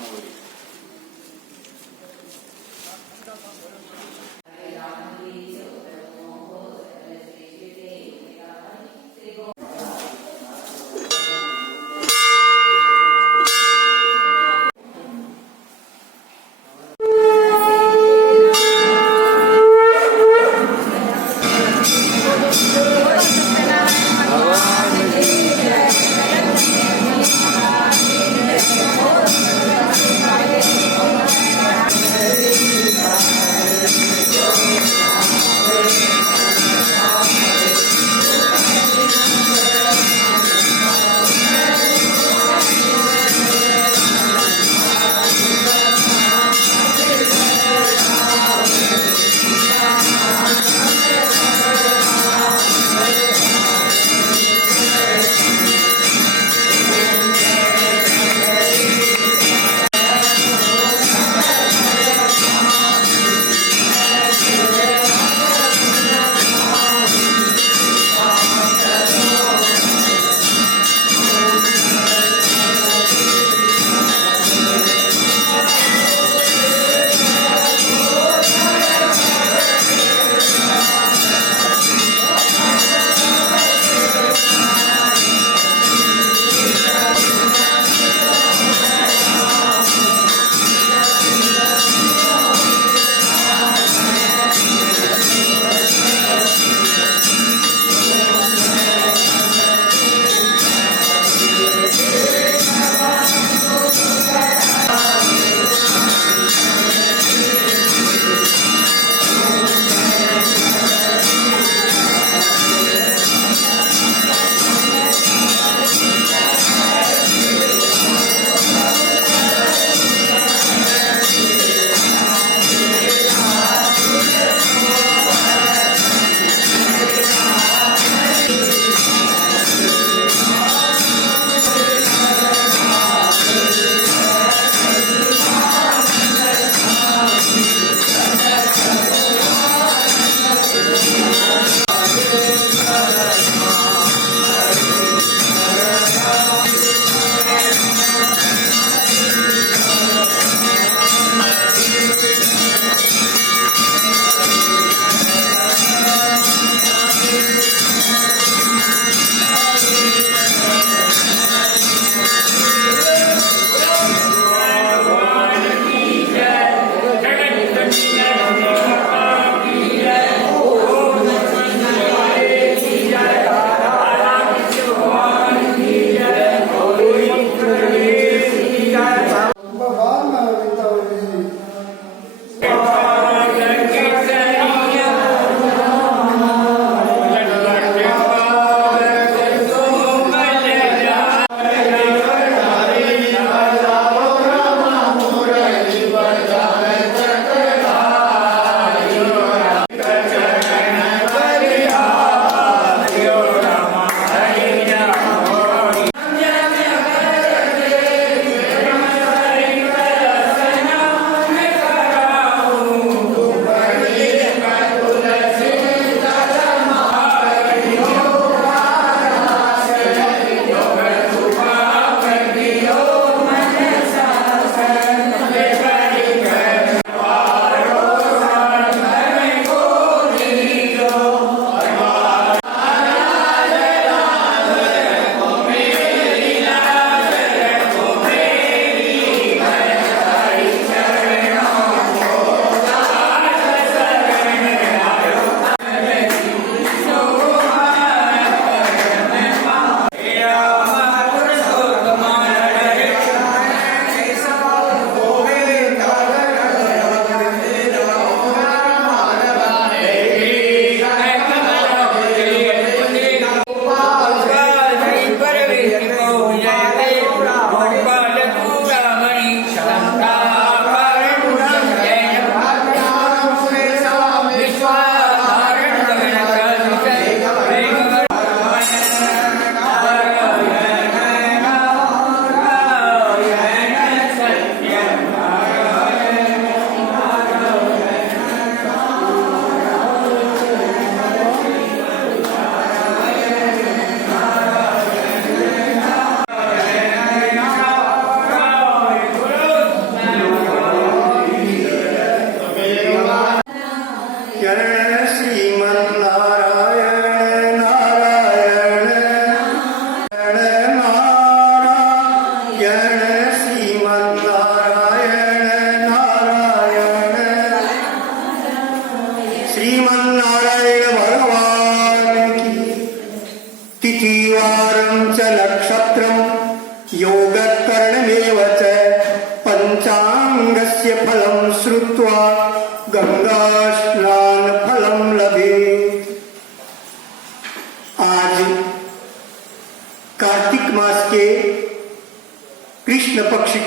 भगवान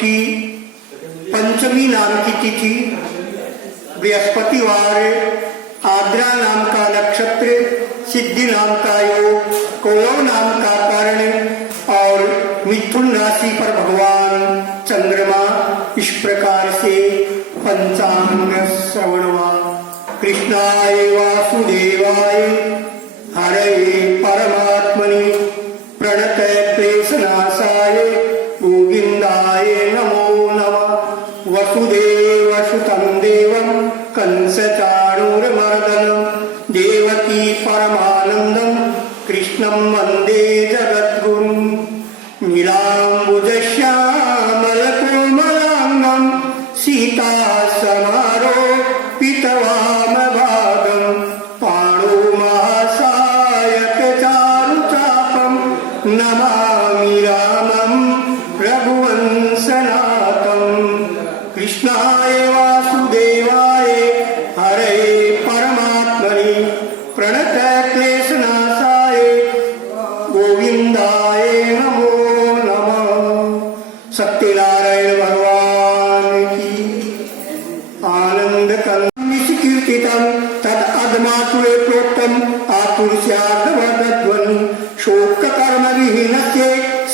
की पंचमी नाम की तिथि, बृहस्पतिवार, आद्रा नाम का नक्षत्र, सिद्धि नाम का योग, कौलव नाम का कर्ण और मिथुन राशि पर भगवान चंद्रमा। इस प्रकार से पंचांग श्रवणवा। कृष्णाय वासुदेवाय हरये परमात्मने प्रणतये क्लेशनाशाय गोविंदाय नमो नमः। वसुदेवसुतं देवं कंसचाणूरमर्दनं देवकी परमानन्दं कृष्णं वन्दे जगद्गुरुं। नीलाम्बुजश्यामलकोमलाङ्गं सीतासमारोपितवामभागं पाणौ महासायकचारुचापं नमामि रामं रघुवंशनाथं। कृष्णाय वासुदेवाय हरये परमात्मने प्रणतये क्लेशनाशाय गोविंदाय नमो नमः। सत्यनारायण भगवान की। आनंद कीर्तितं तद अधमातुरे प्रोक्तम् आतुरस्यार्धवदध्वनि शोककर्म विहीनस्य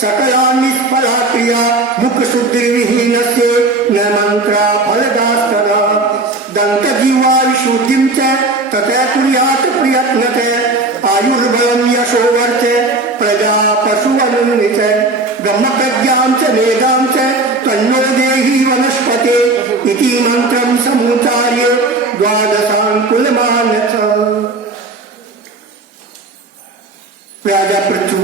सकला निष्फला क्रिया मुखशुद्धिर्विहीनस्य न मंत्रा फलदास्तदा दन्तजीवा विशुद्धिं च तथा कुर्यात् प्रयत्नते आयुर्बलं यशोवर्च प्रजा पशुवनुन्वित ब्रह्म प्रज्ञां च वेदां च तन्नो देहि वनस्पते इति मंत्रं समुच्चार्य द्वादशांकुलमानथ। राजा पृथु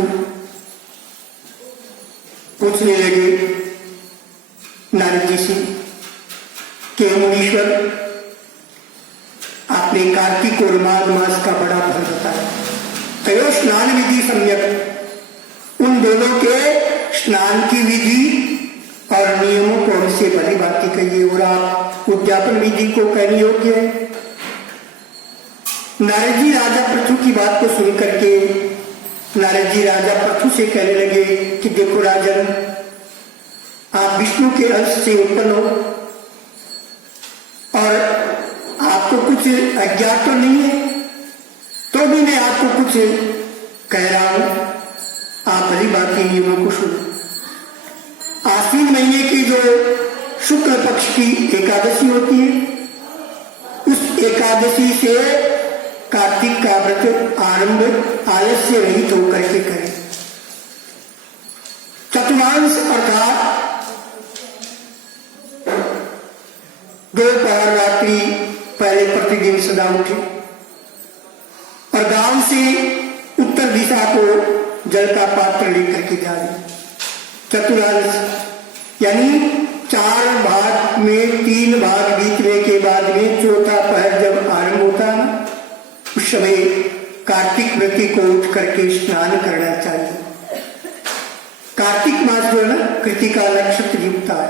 पूछने लगे नारद जी से कि मुनीश्वर, आपने कार्तिक और माघ मास का बड़ा फल बताया, तयो स्नान विधि सम्यक, उन दोनों के स्नान की विधि और नियमों को हमसे भली बातें कहिए और आप उद्यापन विधि को कहने योग्य है। नारद जी राजा पृथु की बात को सुन करके नारद जी राजा पृथु से कहने लगे कि देखो राजन, आप विष्णु के अंश से उत्पन्न हो और आपको कुछ अज्ञात तो नहीं है, तो भी मैं आपको कुछ कह रहा हूं, आप भली बात नियमों को सुनो। आश्विन महीने की जो शुक्ल पक्ष की एकादशी होती है, उस एकादशी से कार्तिक का व्रत आरंभ आलस्य रहित होकर के करें। चतुर्थांश अर्थात दोपहर रात्रि पहले प्रतिदिन सदा उठे और गांव से उत्तर दिशा को जल का पात्र लेकर के जाए। चतुर्थांश यानी 4 भाग में 3 भाग बीतने के बाद में चौथा पहर जब आरंभ होता है, उस समय कार्तिक व्रती को उठ करके स्नान करना चाहिए। कार्तिक मास जो है ना, कृतिका नक्षत्र युक्त है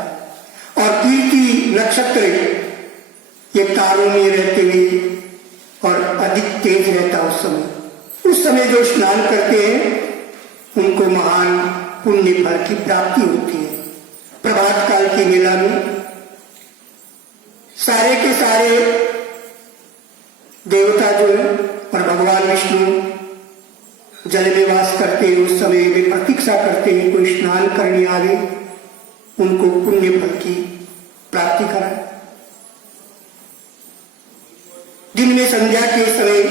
और कीर्ति नक्षत्र ये तारों में रहते हुए और अधिक तेज रहता है। उस समय जो स्नान करते हैं उनको महान पुण्य फल की प्राप्ति होती है। प्रभात काल की मेला में सारे के सारे देवता जो है और भगवान विष्णु जल में वास करते हैं, उस समय वे प्रतीक्षा करते हैं कोई स्नान करने आवे, उनको पुण्य फल की प्राप्ति कराए। दिन में संध्या के समय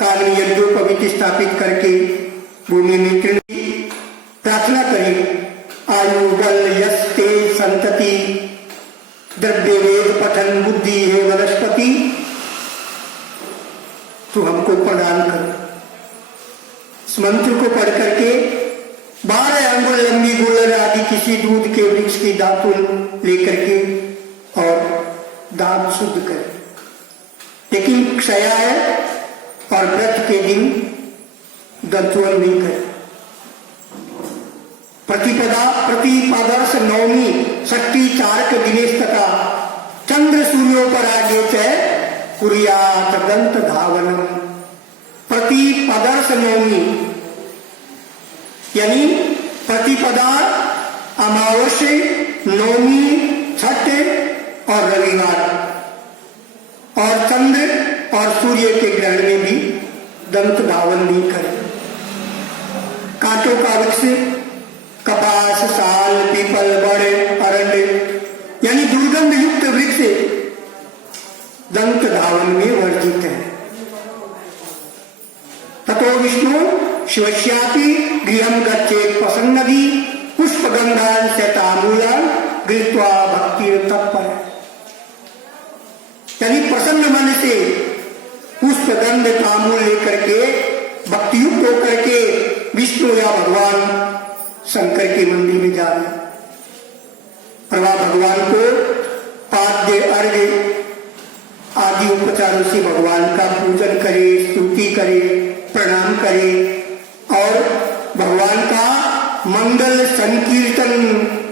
कामनी यज्ञोपवीत स्थापित करके भूमि में प्रार्थना करें। आयु बल यस्ते संतति द्रव्य वेद पठन बुद्धि है वनस्पति, तो हमको प्रदान कर। इस मंत्र को पढ़ करके 12 अंगुल लंबी गुलर आदि किसी दूध के वृक्ष की दातुन लेकर के और दांत शुद्ध करें। लेकिन क्षया है और व्रत के दिन दंतुअन नहीं करें। प्रतिपदर्श नवमी षष्ठी चारक दिनेश तका चंद्र सूर्यों पर आगे चय कुरियात दंत धावनम। प्रतिपदर्श नवमी यानी प्रतिपदा अमावस्या, नौमी, छठ और रविवार और चंद्र और सूर्य के ग्रहण में भी दंत धावन नहीं करें। कांटों का वृक्ष कपास, साल, पीपल, बड़े, अरण्य यानी दुर्गंध युक्त वृक्ष दंत धावन में वर्जित है। ततो विष्णु शिवस्यापि गृहं गच्छेत् प्रसन्नदि पुष्पगंधान् शतामूलान् गृहीत्वा भक्तिर्तत्पर। यानी प्रसन्न मन से पुष्पगंध तामूल लेकर के भक्तियुक्त होकर के विष्णु या भगवान शंकर के मंदिर में जा रहे और वह भगवान को पाद्य, अर्घ्य आदि उपचारों से भगवान का पूजन करे, स्तुति करे, प्रणाम करे और भगवान का मंगल संकीर्तन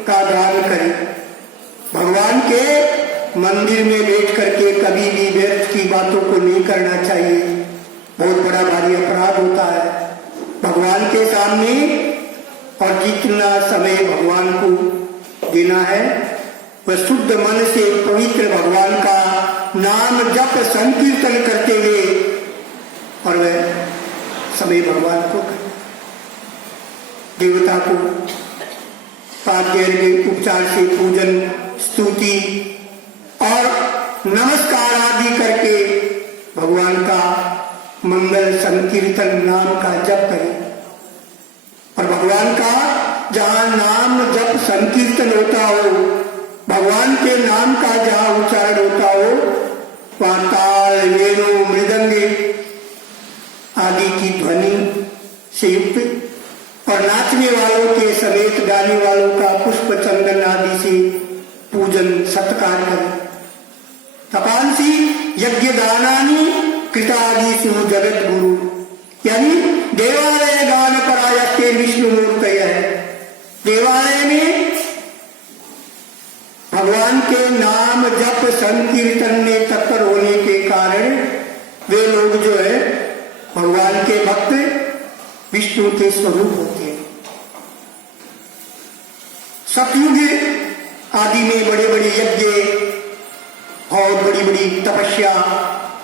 का गान करे। भगवान के मंदिर में बैठ करके कभी भी व्यर्थ की बातों को नहीं करना चाहिए, बहुत बड़ा भारी अपराध होता है। भगवान के सामने और जितना समय भगवान को देना है वह शुद्ध मन से पवित्र भगवान का नाम जप संकीर्तन करते हुए और वह समय भगवान को देवता को पाद्य उपचार से पूजन, स्तुति और नमस्कार आदि करके भगवान का मंगल संकीर्तन नाम का जप करें। और भगवान का जहाँ नाम जप संकीर्तन होता हो, भगवान के नाम का जहाँ उच्चारण होता हो, वहाँ ताल, वेणु, मृदंग आदि की ध्वनि से युक्त और नाचने वालों के समेत गाने वालों का पुष्प चंदन आदि से पूजन सत्कार करें। तपांसी यज्ञ दानानि कृतादिषु जगत गुरु, यानी देवालय गान परायस्ते विष्णु मूर्तय है। देवालय में भगवान के नाम जप संकीर्तन में तत्पर होने के कारण वे लोग जो है भगवान के भक्त विष्णु के स्वरूप होते हैं। सतयुग आदि में बड़े बड़े यज्ञ और बड़ी बड़ी तपस्या,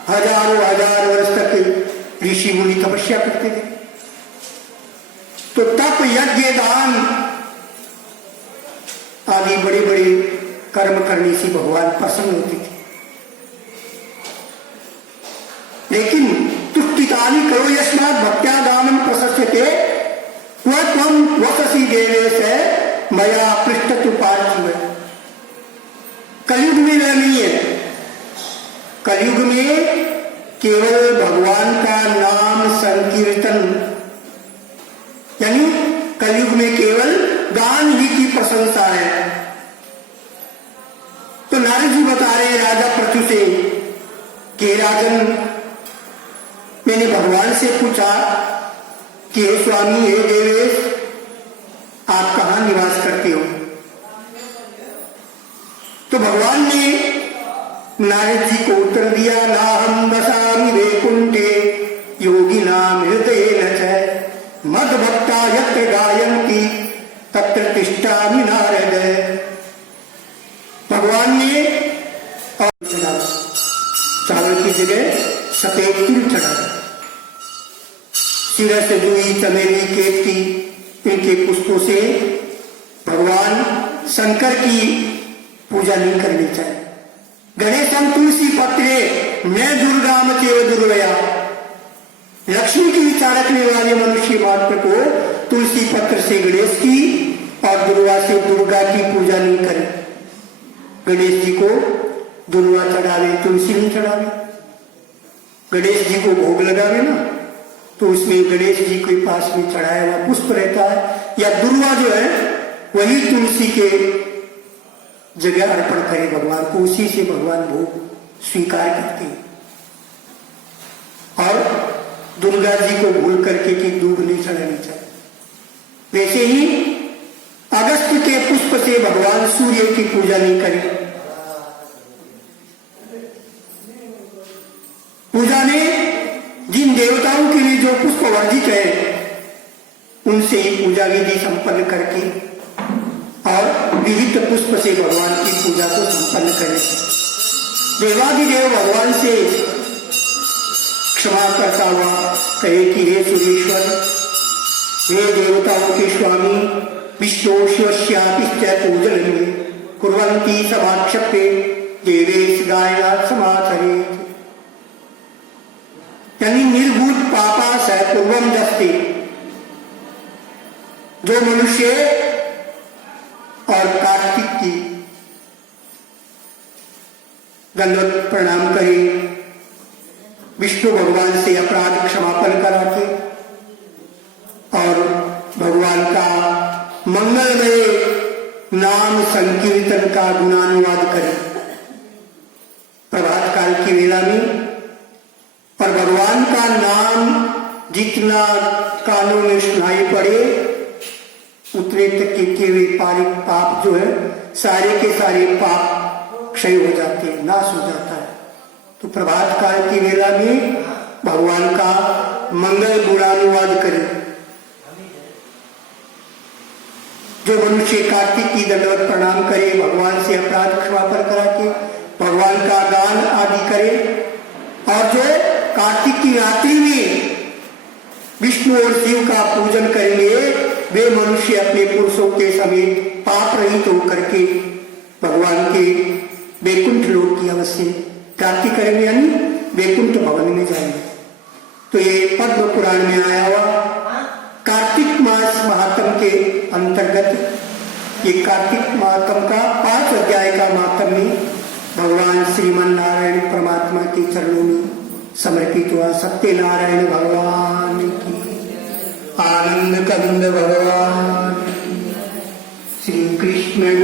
हजारों हजार वर्ष तक ऋषि मुनि तपस्या करते थे। तो तप, यज्ञ, दान आदि बड़े बड़े कर्म करने से भगवान प्रसन्न होते थे। लेकिन तुष्टितानि करो यस्मात् भक्त्या दानं प्रशस्यते क्व त्वं वससि देवेश मया पृष्ठतु पार्थिव। कलयुग में वह नहीं है। कलयुग में केवल भगवान का नाम संकीर्तन, यानी कलयुग में केवल गान ही की प्रशंसा है। तो नारद जी बता रहे राजा पृथु से कि राजन, मैंने भगवान से पूछा कि हे स्वामी, हे देवेश, आप कहाँ निवास करते हो? तो भगवान ने नारद जी को उत्तर दिया, नाहं वसामि वैकुंठे योगिनां हृदयेन च मद्भक्ता यत्र गायन्ति तत्र तिष्ठामि नारद। भगवान ने चावल की जगह सफेद तिल चढ़ा, सिरस, जूही, चमेली, केतकी इनके पुष्पों से भगवान शंकर की पूजा नहीं करनी चाहिए। गणेशम तुलसी पत्रे मैं दुर्गाम चेव दुर्वया। लक्ष्मी की इच्छा रखने वाले मनुष्य मात्र को तुलसी पत्र से गणेश की और दुर्वा से दुर्गा की पूजा नहीं करे। गणेश जी को दुर्वा चढ़ावे, तुलसी नहीं चढ़ावे। गणेश जी को भोग लगावे ना, तो उसमें गणेश जी के पास में चढ़ाया हुआ पुष्प रहता है या दुर्वा जो है वही तुलसी के जगह अर्पण करे भगवान को, उसी से भगवान भोग स्वीकार करते हैं। और दुर्गा जी को भूल करके कि दूध नहीं चढ़ानी चाहिए। वैसे ही अगस्त के पुष्प से भगवान सूर्य की पूजा नहीं करें। पूजा में जिन देवताओं के लिए जो पुष्प वर्जित है उनसे ही पूजा विधि संपन्न करके विहित पुष्प से भगवान की पूजा को संपन्न करें। देवादिदेव भगवान से क्षमा करता हुआ कहे कि हे सुरेश्वर, हे देवताओं के स्वामी, विष्णु शिवस्यापि पूजन में कुर्वन्ति समाक्षप्ये देवेश गायनाथ समाचरेत्। यानी निर्भूत पापा स पूर्वम दस्ते, जो मनुष्य और कार्तिक की दंडवत प्रणाम करे, विष्णु भगवान से अपराध क्षमापन करा के और भगवान का मंगलमय नाम संकीर्तन का गुणानुवाद करे प्रभात काल की वेला में, और भगवान का नाम जितना कानों में सुनाई पड़े उतने तक के केवल पारिक पाप जो है सारे के सारे पाप क्षय हो जाते हैं, नाश हो जाता है। तो प्रभात काल की वेला में भगवान का मंगल गुणानुवाद करें। जो मनुष्य कार्तिक की दंडवत प्रणाम करे, भगवान से अपराध क्षमापण करा के भगवान का गान आदि करे, और जो कार्तिक की रात्रि में विष्णु और शिव का पूजन करेंगे, वे मनुष्य अपने पुरुषों के समेत पाप रहित होकर के भगवान के वैकुंठ लोक की अवश्य प्राप्ति करेंगे, यानी वैकुंठ भवन में जाएंगे। तो ये पद्म पुराण में आया हुआ कार्तिक मास महात्म के अंतर्गत ये कार्तिक महात्म का 5 अध्याय का महात्म भगवान श्रीमन नारायण परमात्मा के चरणों में समर्पित हुआ। सत्यनारायण भगवान की, आनंद कंद भगवान की, श्री कृष्ण